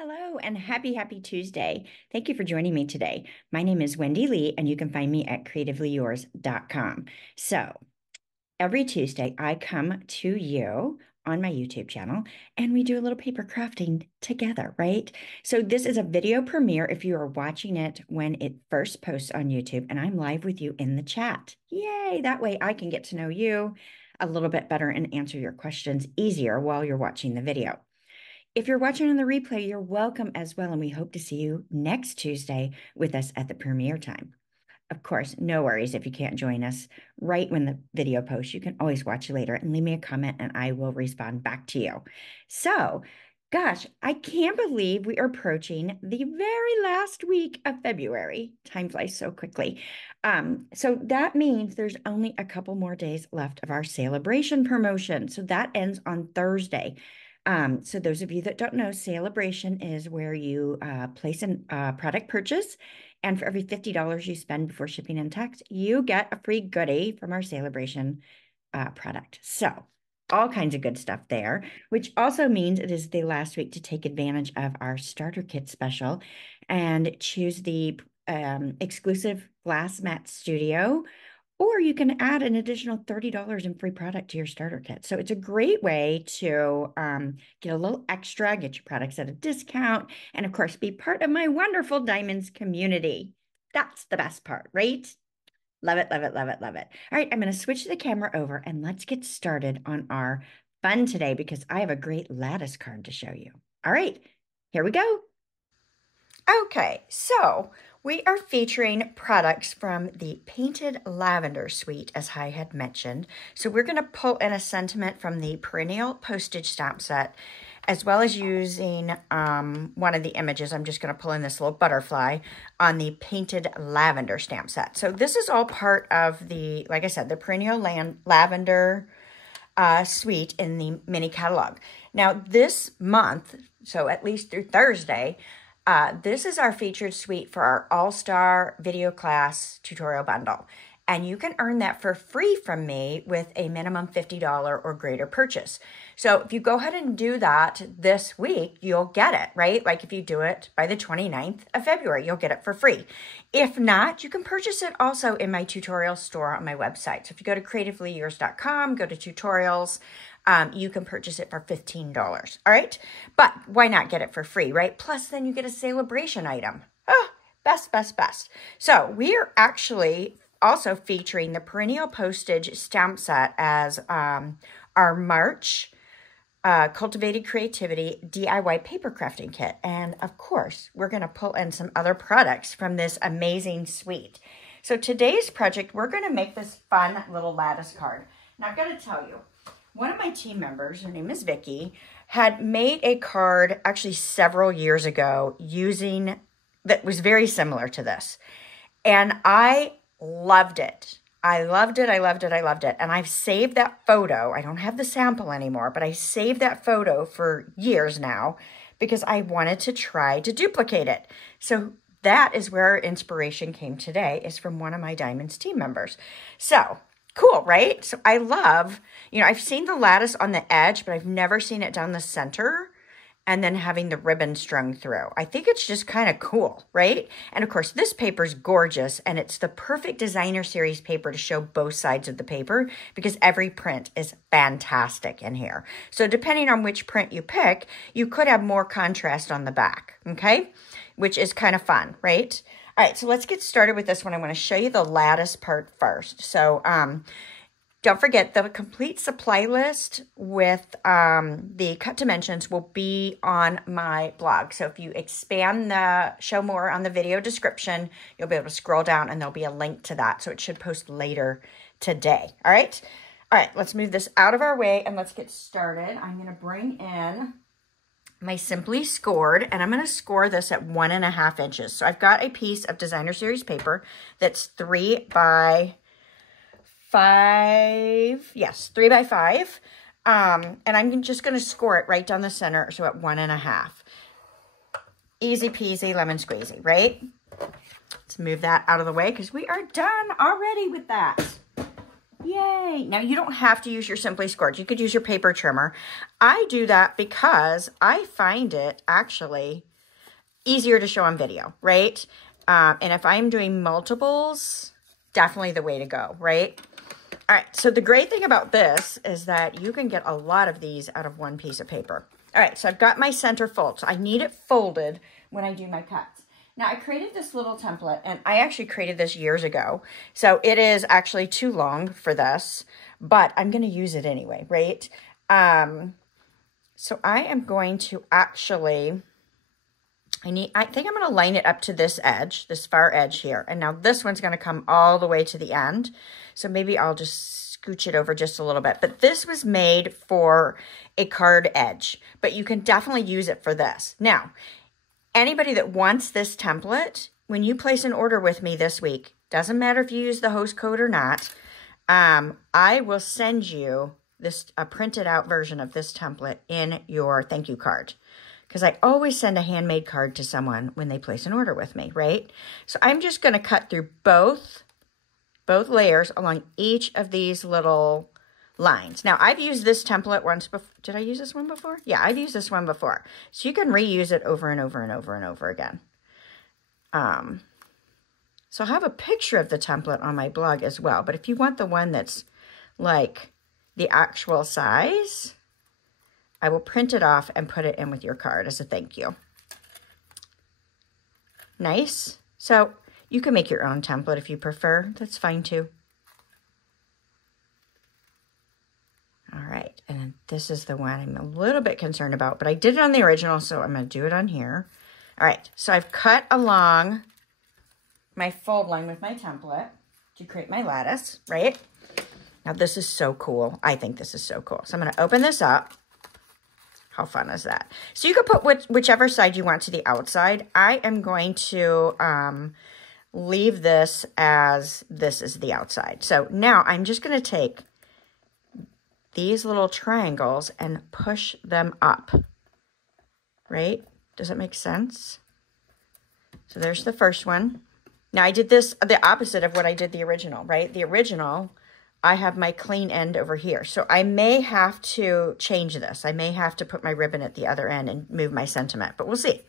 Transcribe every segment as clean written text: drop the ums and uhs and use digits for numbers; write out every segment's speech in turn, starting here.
Hello and happy Tuesday. Thank you for joining me today. My name is Wendy Lee, and you can find me at creativeleeyours.com. So every Tuesday, I come to you on my YouTube channel and we do a little paper crafting together, right? So this is a video premiere if you are watching it when it first posts on YouTube, and I'm live with you in the chat. Yay! That way I can get to know you a little bit better and answer your questions easier while you're watching the video. If you're watching on the replay, you're welcome as well, and we hope to see you next Tuesday with us at the premiere time. Of course, no worries if you can't join us right when the video posts. You can always watch later and leave me a comment, and I will respond back to you. So, gosh, I can't believe we are approaching the very last week of February. Time flies so quickly. So that means there's only a couple more days left of our celebration promotion. So that ends on Thursday. So those of you that don't know, celebration is where you place a product purchase, and for every $50 you spend before shipping and tax, you get a free goodie from our celebration product. So all kinds of good stuff there, which also means it is the last week to take advantage of our starter kit special and choose the exclusive glass mat studio, or you can add an additional $30 in free product to your starter kit. So it's a great way to get a little extra, get your products at a discount, and of course, be part of my wonderful Diamonds community. That's the best part, right? Love it, love it, love it, love it. All right, I'm going to switch the camera over and let's get started on our fun today because I have a great lattice card to show you. All right, here we go. Okay, so we are featuring products from the Painted Lavender Suite, as I had mentioned. So we're going to pull in a sentiment from the Perennial postage stamp set, as well as using one of the images. I'm just going to pull in this little butterfly on the Painted Lavender stamp set. So this is all part of the, like I said, the Perennial Lavender Suite in the mini catalog. Now this month, so at least through Thursday, this is our featured suite for our All-Star Video Class Tutorial Bundle. And you can earn that for free from me with a minimum $50 or greater purchase. So if you go ahead and do that this week, you'll get it, right? Like if you do it by the 29th of February, you'll get it for free. If not, you can purchase it also in my tutorial store on my website. So if you go to creativeleeyours.com, go to tutorials, you can purchase it for $15, all right? But why not get it for free, right? Plus, then you get a celebration item. Oh, best. So we are actually also featuring the Perennial Postage Stamp Set as our March Cultivated Creativity DIY Paper Crafting Kit. And of course, we're going to pull in some other products from this amazing suite. So today's project, we're going to make this fun little lattice card. Now, I've got to tell you, one of my team members, her name is Vicky, had made a card actually several years ago that was very similar to this. And I loved it. I loved it. And I've saved that photo. I don't have the sample anymore, but I saved that photo for years now because I wanted to try to duplicate it. So that is where our inspiration came today, is from one of my Diamonds team members. So cool, right? So I love, I've seen the lattice on the edge, but I've never seen it down the center and then having the ribbon strung through. I think it's just kind of cool, right? And of course, this paper is gorgeous, and it's the perfect designer series paper to show both sides of the paper because every print is fantastic in here. So depending on which print you pick, you could have more contrast on the back, okay? Which is kind of fun, right? All right, so let's get started with this one. I want to show you the lattice part first. So don't forget, the complete supply list with the cut dimensions will be on my blog. So if you expand the show more on the video description, you'll be able to scroll down and there'll be a link to that. So it should post later today. All right, let's move this out of our way and let's get started. I'm going to bring in my Simply Scored, and I'm going to score this at 1.5 inches. So I've got a piece of designer series paper that's 3 by 5. Yes, 3 by 5. And I'm just going to score it right down the center, so at 1.5. Easy peasy, lemon squeezy, right? Let's move that out of the way because we are done already with that. Yay. Now you don't have to use your Simply Scored. You could use your paper trimmer. I do that because I find it actually easier to show on video, right? And if I'm doing multiples, definitely the way to go, right? All right, so the great thing about this is that you can get a lot of these out of one piece of paper. All right, so I've got my center fold. So I need it folded when I do my cuts. Now, I created this little template, and I actually created this years ago. So it is actually too long for this, but I'm going to use it anyway, right? So I am going to actually, I think I'm going to line it up to this edge, this far edge here. And now this one's going to come all the way to the end. So maybe I'll just scooch it over just a little bit. But this was made for a card edge, but you can definitely use it for this. Now, anybody that wants this template, when you place an order with me this week, doesn't matter if you use the host code or not, I will send you a printed out version of this template in your thank you card. Because I always send a handmade card to someone when they place an order with me, right? So I'm just going to cut through both layers along each of these little lines. Now, I've used this template once before. Did I use this one before? Yeah, I've used this one before. So you can reuse it over and over and over and over again. So I have a picture of the template on my blog as well. But if you want the one that's like the actual size, I will print it off and put it in with your card as a thank you. Nice. So you can make your own template if you prefer. That's fine too. All right, and then this is the one I'm a little bit concerned about, but I did it on the original, so I'm going to do it on here. All right, so I've cut along my fold line with my template to create my lattice, right? Now, this is so cool. I think this is so cool. So I'm going to open this up. How fun is that? So you can put whichever side you want to the outside. I am going to leave this as this is the outside. So now I'm just going to take these little triangles and push them up, right? Does it make sense? So there's the first one. Now I did this, the opposite of what I did the original, right? The original, I have my clean end over here. So I may have to change this. I may have to put my ribbon at the other end and move my sentiment, but we'll see.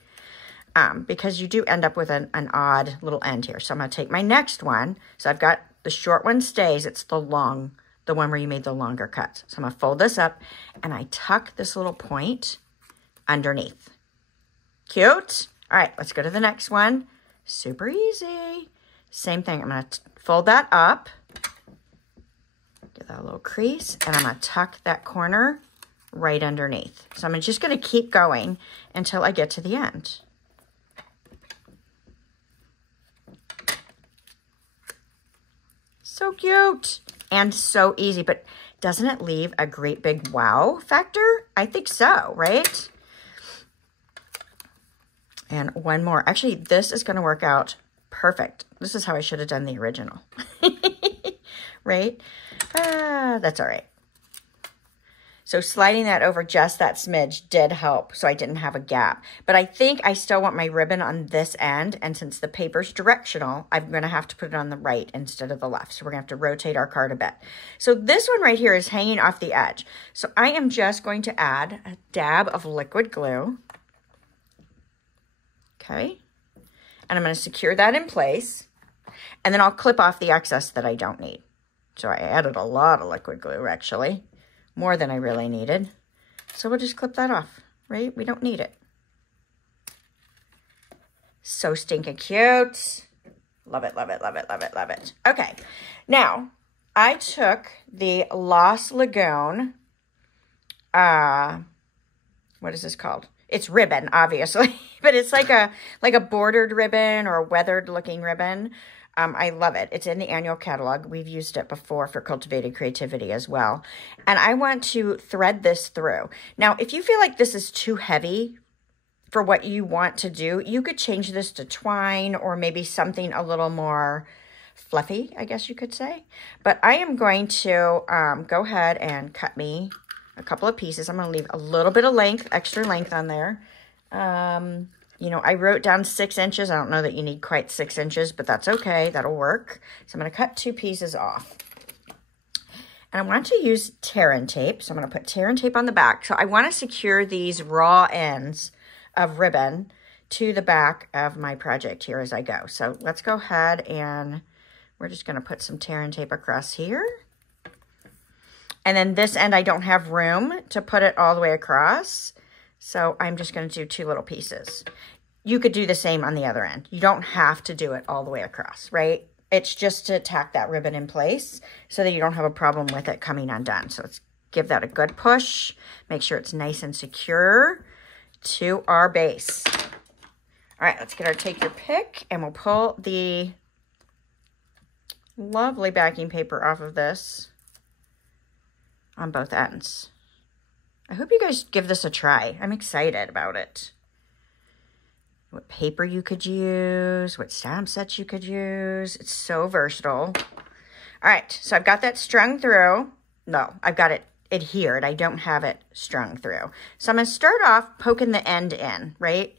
Because you do end up with an odd little end here. So I'm gonna take my next one. So I've got the short one stays, it's the one where you made the longer cuts. So I'm going to fold this up and I tuck this little point underneath. Cute. All right, let's go to the next one. Super easy. Same thing. I'm going to fold that up. Give that a little crease. And I'm going to tuck that corner right underneath. So I'm just going to keep going until I get to the end. So cute. And so easy, but doesn't it leave a great big wow factor? I think so, right? And one more. Actually, this is going to work out perfect. This is how I should have done the original, right? That's all right. So sliding that over just that smidge did help, so I didn't have a gap. But I think I still want my ribbon on this end, and since the paper's directional, I'm going to have to put it on the right instead of the left. So we're going to have to rotate our card a bit. So this one right here is hanging off the edge. So I am just going to add a dab of liquid glue. Okay. And I'm going to secure that in place, and then I'll clip off the excess that I don't need. So I added a lot of liquid glue, actually. More than I really needed. So we'll just clip that off, right? We don't need it. So stinking cute. Love it, love it, love it, love it, love it. Okay, now I took the Lost Lagoon, what is this called? It's ribbon, obviously, but it's like a bordered ribbon or a weathered looking ribbon. I love it. It's in the annual catalog. We've used it before for Cultivated Creativity as well. And I want to thread this through. Now, if you feel like this is too heavy for what you want to do, you could change this to twine or maybe something a little more fluffy, I guess you could say. But I am going to go ahead and cut me a couple of pieces. I'm going to leave a little bit of length, extra length on there. You know, I wrote down 6 inches. I don't know that you need quite 6 inches, but that's okay. That'll work. So I'm going to cut 2 pieces off. And I want to use Tean tape. So I'm going to put Tean tape on the back. So I want to secure these raw ends of ribbon to the back of my project here as I go. So let's go ahead and we're just going to put some Tean tape across here. And then this end, I don't have room to put it all the way across. So I'm just going to do 2 little pieces. You could do the same on the other end. You don't have to do it all the way across, right? It's just to tack that ribbon in place so that you don't have a problem with it coming undone. So let's give that a good push. Make sure it's nice and secure to our base. All right, let's get our take your pick and we'll pull the lovely backing paper off of this on both ends. I hope you guys give this a try. I'm excited about it. What paper you could use, what stamp sets you could use. It's so versatile. All right, so I've got that strung through. No, I've got it adhered. I don't have it strung through. So I'm going to start off poking the end in, right?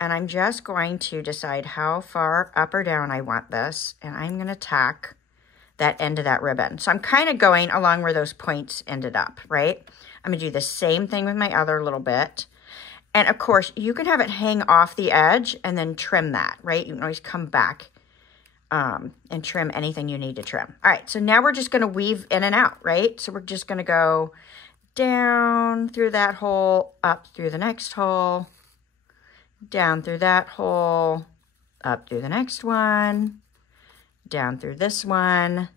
And I'm just going to decide how far up or down I want this. And I'm going to tack that end of that ribbon. So I'm kind of going along where those points ended up, right? I'm going to do the same thing with my other little bit. And of course, you can have it hang off the edge and then trim that, right? You can always come back and trim anything you need to trim. All right, so now we're just going to weave in and out, right? So we're just going to go down through that hole, up through the next hole, down through that hole, up through the next one, down through this one,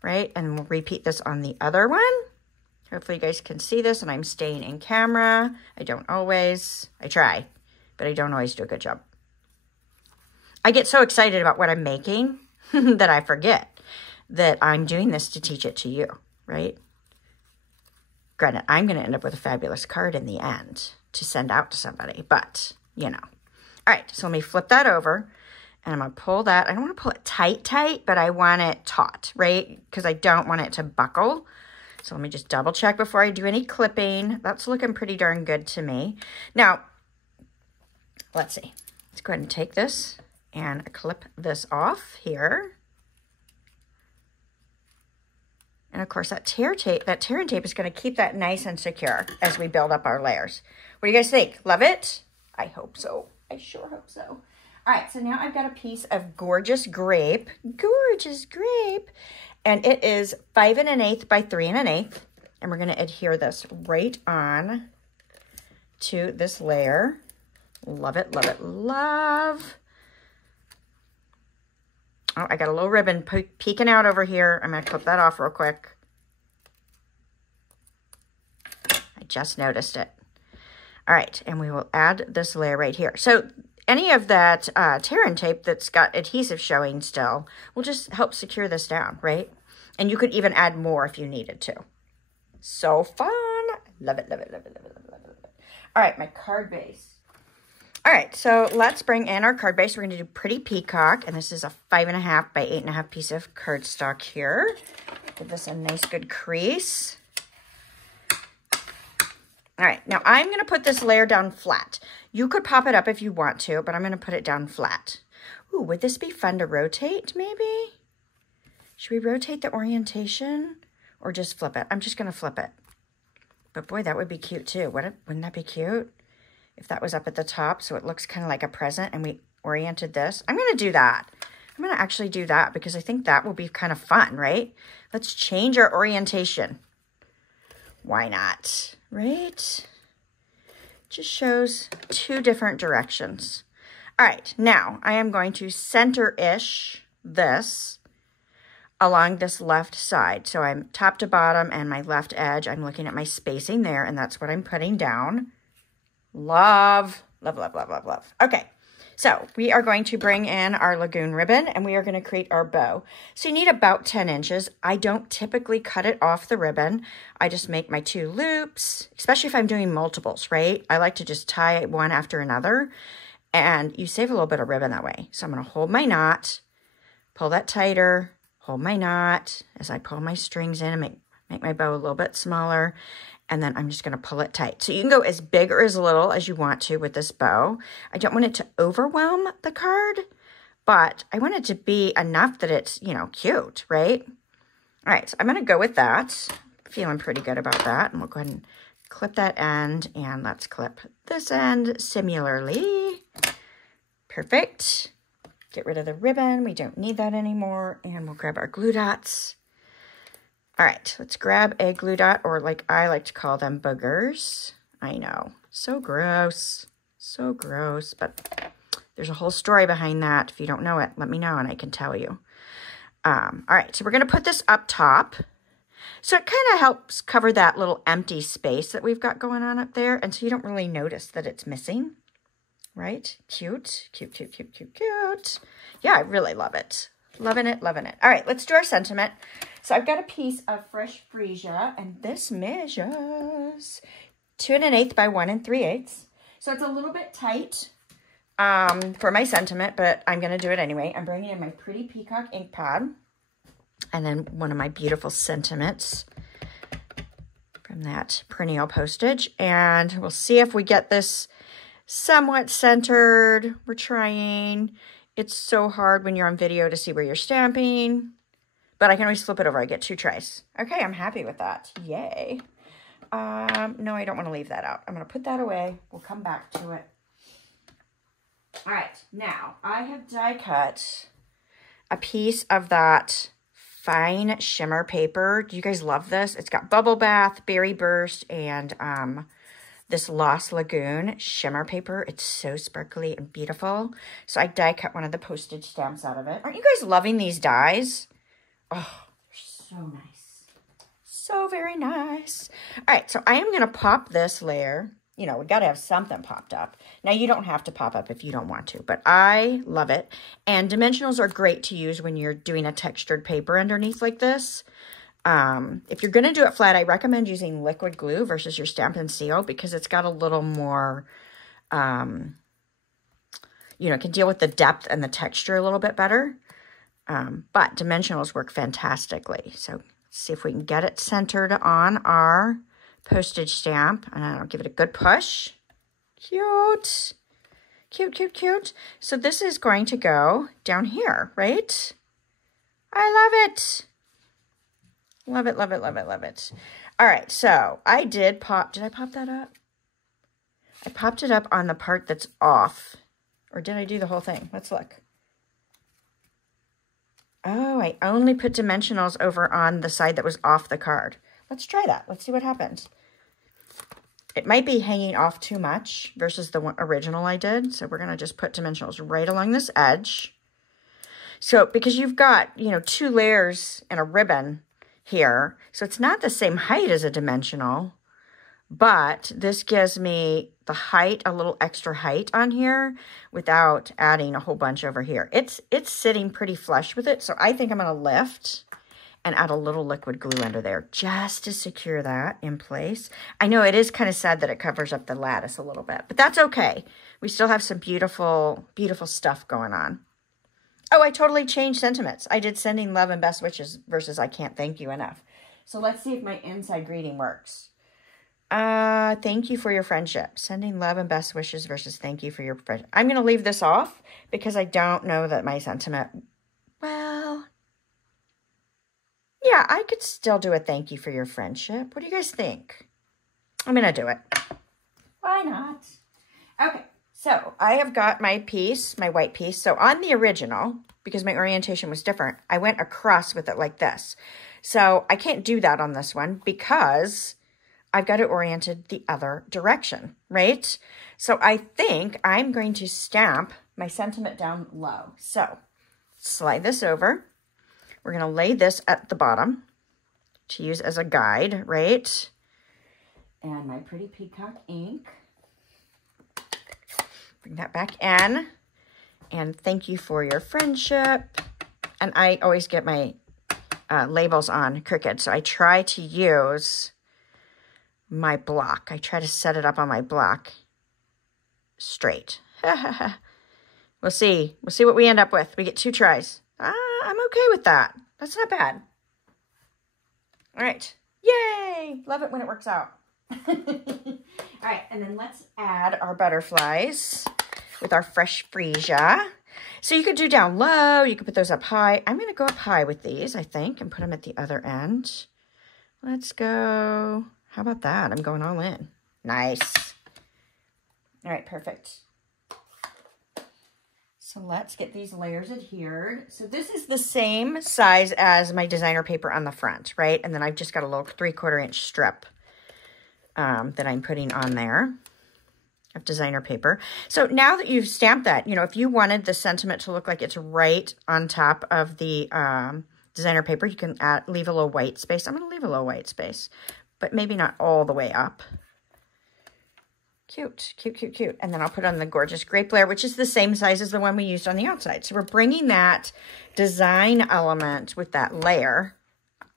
right? And we'll repeat this on the other one. Hopefully you guys can see this, and I'm staying in camera. I don't always. I try, but I don't always do a good job. I get so excited about what I'm making that I forget that I'm doing this to teach it to you, right? Granted, I'm going to end up with a fabulous card in the end to send out to somebody, but, you know. All right, so let me flip that over, and I'm going to pull that. I don't want to pull it tight, but I want it taut, right? Because I don't want it to buckle. So let me just double check before I do any clipping. That's looking pretty darn good to me. Now, let's see. Let's go ahead and take this and clip this off here. And of course, that Tean tape is going to keep that nice and secure as we build up our layers. What do you guys think? Love it? I hope so. I sure hope so. All right, so now I've got a piece of gorgeous grape. Gorgeous grape. And it is 5 1/8 by 3 1/8. And we're going to adhere this right on to this layer. Love it, love it, love. Oh, I got a little ribbon peeking out over here. I'm going to clip that off real quick. I just noticed it. All right, and we will add this layer right here. So any of that Tean tape that's got adhesive showing still will just help secure this down, right? And you could even add more if you needed to. So fun. Love it, love it, love it, love it, love it, love it, love it. All right, my card base. All right, so let's bring in our card base. We're going to do Pretty Peacock, and this is a 5 1/2 by 8 1/2 piece of cardstock here. Give this a nice good crease. All right, now I'm going to put this layer down flat. You could pop it up if you want to, but I'm going to put it down flat. Ooh, would this be fun to rotate, maybe? Should we rotate the orientation or just flip it? I'm just going to flip it. But boy, that would be cute too. Wouldn't that be cute? If that was up at the top, so it looks kind of like a present and we oriented this. I'm going to do that. I'm going to actually do that because I think that will be kind of fun, right? Let's change our orientation. Why not, right? Just shows 2 different directions. All right, now I am going to center-ish this along this left side. So I'm top to bottom and my left edge. I'm looking at my spacing there, and that's what I'm putting down. Love, love, love, love, love, love. Okay, so we are going to bring in our Lagoon ribbon, and we are going to create our bow. So you need about 10 inches. I don't typically cut it off the ribbon. I just make my 2 loops, especially if I'm doing multiples, right? I like to just tie one after another, and you save a little bit of ribbon that way. So I'm going to hold my knot, pull that tighter, hold my knot as I pull my strings in and make my bow a little bit smaller. And then I'm just going to pull it tight. So you can go as big or as little as you want to with this bow. I don't want it to overwhelm the card, but I want it to be enough that it's, you know, cute, right? All right, so I'm going to go with that. Feeling pretty good about that. And we'll go ahead and clip that end. And let's clip this end similarly. Perfect. Get rid of the ribbon. We don't need that anymore. And we'll grab our glue dots. All right, let's grab a glue dot, or like I like to call them boogers. I know, so gross, but there's a whole story behind that. If you don't know it, let me know and I can tell you. All right, so we're gonna put this up top. So it kind of helps cover that little empty space that we've got going on up there, and so you don't really notice that it's missing, right? Cute, cute, cute, cute, cute, cute. Yeah, I really love it. Loving it, loving it. All right, let's do our sentiment. So I've got a piece of fresh freesia, and this measures 2 1/8 by 1 3/8. So it's a little bit tight for my sentiment, but I'm going to do it anyway. I'm bringing in my pretty peacock ink pad, and then one of my beautiful sentiments from that Perennial postage, and we'll see if we get this somewhat centered. We're trying. It's so hard when you're on video to see where you're stamping, but I can always flip it over. I get 2 tries. Okay, I'm happy with that. Yay. No, I don't want to leave that out. I'm going to put that away. We'll come back to it. All right, now I have die cut a piece of that fine shimmer paper. Do you guys love this? It's got Bubble Bath, Berry Burst, and this Lost Lagoon shimmer paper. It's so sparkly and beautiful. So I die cut one of the postage stamps out of it. Aren't you guys loving these dies? Oh, they're so nice. So very nice. All right, so I am going to pop this layer. You know, we got to have something popped up. Now, you don't have to pop up if you don't want to, but I love it. And dimensionals are great to use when you're doing a textured paper underneath like this. If you're going to do it flat, I recommend using liquid glue versus your Stampin' Seal, because it's got a little more, you know, can deal with the depth and the texture a little bit better. But dimensionals work fantastically. So let's see if we can get it centered on our postage stamp. And I'll give it a good push. Cute. Cute, cute, cute. So this is going to go down here, right? I love it. Love it, love it, love it, love it. All right, so I did pop that up? I popped it up on the part that's off. Or did I do the whole thing? Let's look. Oh, I only put dimensionals over on the side that was off the card. Let's try that. Let's see what happens. It might be hanging off too much versus the one original I did. So we're going to just put dimensionals right along this edge. So because you've got, you know, 2 layers and a ribbon here, so it's not the same height as a dimensional, but this gives me the height, a little extra height on here without adding a whole bunch over here. It's sitting pretty flush with it, so I think I'm going to lift and add a little liquid glue under there just to secure that in place. I know it is kind of sad that it covers up the lattice a little bit, but that's okay. We still have some beautiful, beautiful stuff going on. Oh, I totally changed sentiments. I did sending love and best wishes versus I can't thank you enough. So let's see if my inside greeting works. Thank you for your friendship. Sending love and best wishes versus thank you for your friendship. I'm going to leave this off because I don't know that my sentiment, well, yeah, I could still do a thank you for your friendship. What do you guys think? I'm going to do it. Why not? Okay. So I have got my piece, my white piece. So on the original, because my orientation was different, I went across with it like this. So I can't do that on this one because I've got it oriented the other direction, right? So I think I'm going to stamp my sentiment down low. So slide this over. We're going to lay this at the bottom to use as a guide, right? And my pretty peacock ink. Bring that back in. And thank you for your friendship. And I always get my labels on crooked, so I try to use my block. I try to set it up on my block straight. We'll see. We'll see what we end up with. We get 2 tries. I'm okay with that. That's not bad. All right. Yay! Love it when it works out. All right, and then let's add our butterflies with our fresh freesia. So you could do down low, you could put those up high. I'm going to go up high with these, I think, and put them at the other end. Let's go. How about that? I'm going all in. Nice. All right, perfect. So let's get these layers adhered. So this is the same size as my designer paper on the front, right? And then I've just got a little 3/4 inch strip that I'm putting on there of designer paper. So now that you've stamped that, you know, if you wanted the sentiment to look like it's right on top of the designer paper, you can leave a little white space. I'm going to leave a little white space, but maybe not all the way up. Cute, cute, cute, cute. And then I'll put on the gorgeous grape layer, which is the same size as the one we used on the outside. So we're bringing that design element with that layer,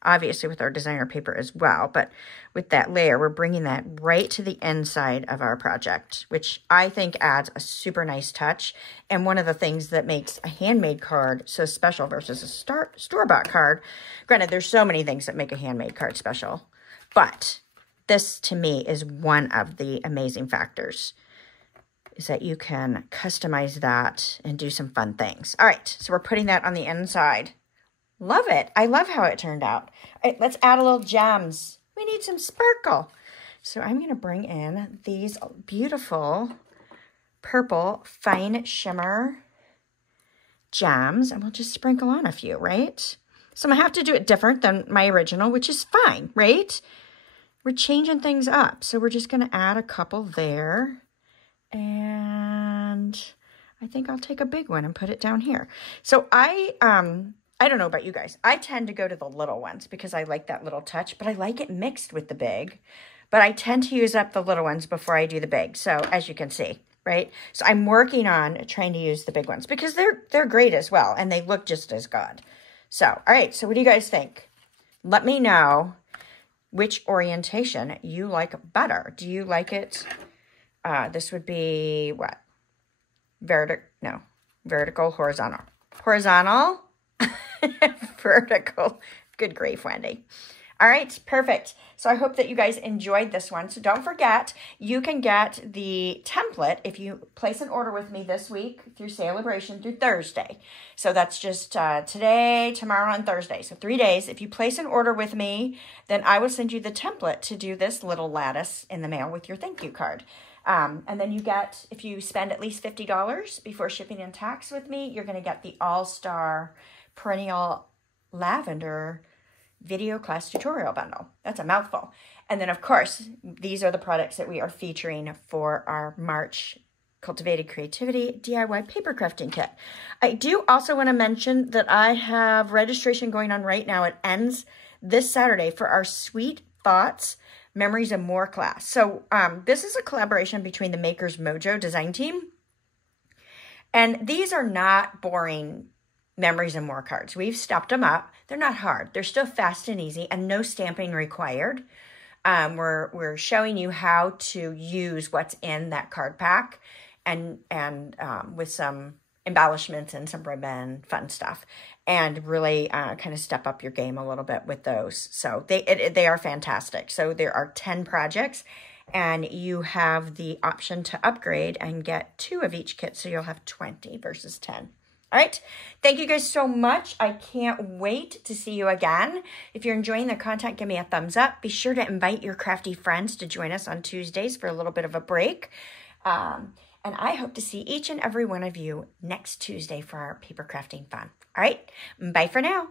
obviously with our designer paper as well, but with that layer, we're bringing that right to the inside of our project, which I think adds a super nice touch. And one of the things that makes a handmade card so special versus a store-bought card, granted, there's so many things that make a handmade card special, but this to me is one of the amazing factors, is that you can customize that and do some fun things. All right, so we're putting that on the inside. Love it. I love how it turned out. All right, let's add a little gems. We need some sparkle. So I'm going to bring in these beautiful purple fine shimmer gems, and we'll just sprinkle on a few, right? So I'm going to have to do it different than my original, which is fine, right? We're changing things up. So we're just going to add a couple there. And I think I'll take a big one and put it down here. So I don't know about you guys. I tend to go to the little ones because I like that little touch, but I like it mixed with the big. But I tend to use up the little ones before I do the big. So as you can see, right? So I'm working on trying to use the big ones because they're great as well. And they look just as good. So, all right. So what do you guys think? Let me know which orientation you like better. Do you like it? This would be what? Vertical, horizontal. Horizontal, vertical. Good grief, Wendy. All right, perfect. So I hope that you guys enjoyed this one. So don't forget, you can get the template if you place an order with me this week through Celebration through Thursday. So that's just today, tomorrow, and Thursday. So 3 days. If you place an order with me, then I will send you the template to do this little lattice in the mail with your thank you card. And then you get, if you spend at least $50 before shipping and tax with me, you're going to get the All-Star Perennial Lavender Video Class Tutorial Bundle. That's a mouthful. And then, of course, these are the products that we are featuring for our March Cultivated Creativity DIY Paper Crafting Kit. I do also want to mention that I have registration going on right now. It ends this Saturday for our Sweet Thoughts Memories and More class. So this is a collaboration between the Maker's Mojo design team. And these are not boring Memories and More cards. We've stepped them up. They're not hard. They're still fast and easy and no stamping required. We're showing you how to use what's in that card pack and with some embellishments and some ribbon, fun stuff, and really kind of step up your game a little bit with those. So they are fantastic. So there are 10 projects and you have the option to upgrade and get 2 of each kit. So you'll have 20 versus 10. All right. Thank you guys so much. I can't wait to see you again. If you're enjoying the content, give me a thumbs up. Be sure to invite your crafty friends to join us on Tuesdays for a little bit of a break. And I hope to see each and every one of you next Tuesday for our paper crafting fun. All right. Bye for now.